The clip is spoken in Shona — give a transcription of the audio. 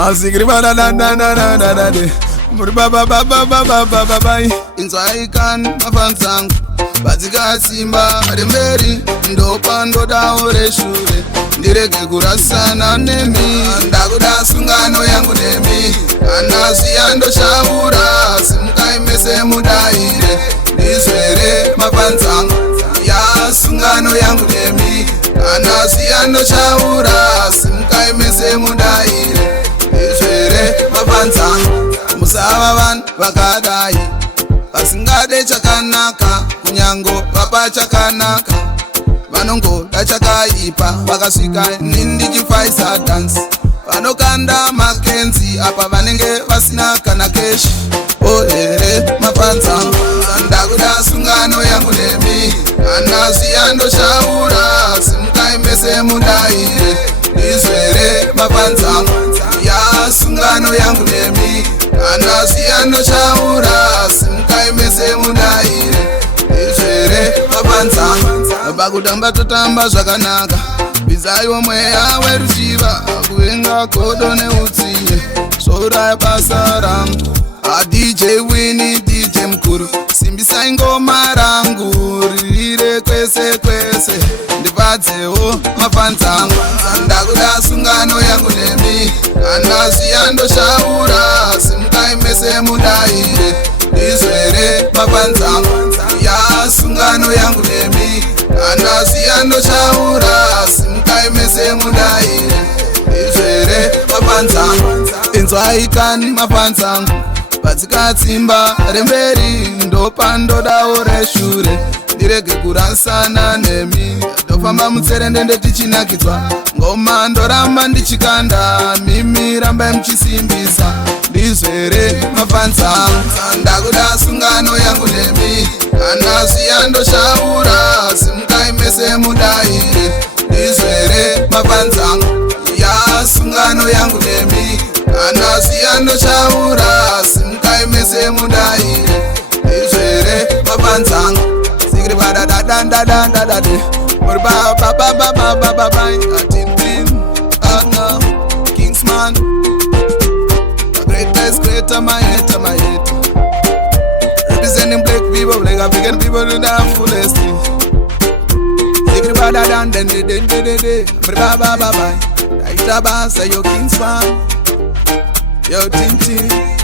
Asigri ba da da da da da da da de. Muri ba ba ba ba ba ba ba ba ba. Inzwaikan mafansangu Badziga simba remberi Ndopa ndoda ore shure Ndirege kurasana nemi Ndakuda sungano yangu nemi Anasiya ndo shaura Simuka imese mudaire Nizwere mafansangu Ya sungano yangu nemi Anasiya ndo shaura Simuka imese mudaire Nizwere mafansangu Musava van vakadai Vasingade chakanaka kunyango papa chakanaka vanongoda chakaipa vakasvika nindichifaisa dance vanokanda makenzi apa vanenge vasina kana keshi ohere mapanzangu ndakuda sungano yangu nemi anasiya ndoshaura simukaimese mudaire ndizvere mapanzangu ya sungano yangu nemi anasiya ndoshaura simukaimese mudaire ndizvere mapanzangu pakutamba totamba zvakanaka bizaiwo mweya weruchiva kuvenga godo neutsinye zvouraya basa rangu adj wini dj mukuru simbisai ngoma rangu ririre kwese kwese ndibadzewo mapanzangu ndakuda sungano yangu nemi anasiya ndoshaura simukaimese mudaire ndizvere mapanzangu ya sungano yangu nemi anasiya ndoshaura simukaimese mudaire ndizvere mapanzangu inzwaikani mapanzangu Badzigatsimba remberi ndopa ndodawo reshure ndirege kurasana nemi ndofamba mutserende ndetichinakidzwa ngoma ndoramba ndichikanda mimi ramba muchisimbisa ndizvere mapanzangu ndakuda sungano yangu nemi anasiya ndoshaura simukaimese mudaire ndizvere mapanzangu ya sungano yangu nemi anasiya ndoshaura simukaimese mudaire ndizvere mapanzangu sigiri bada da da da da da da de muri ba ba ba ba ba ba ba ba atin ana Kingsman the greatest creator my head representing black people black African people in the fullest sigiri bada da da de muri ba ba ba ba Itabasa yo Kingsman Yo Tintin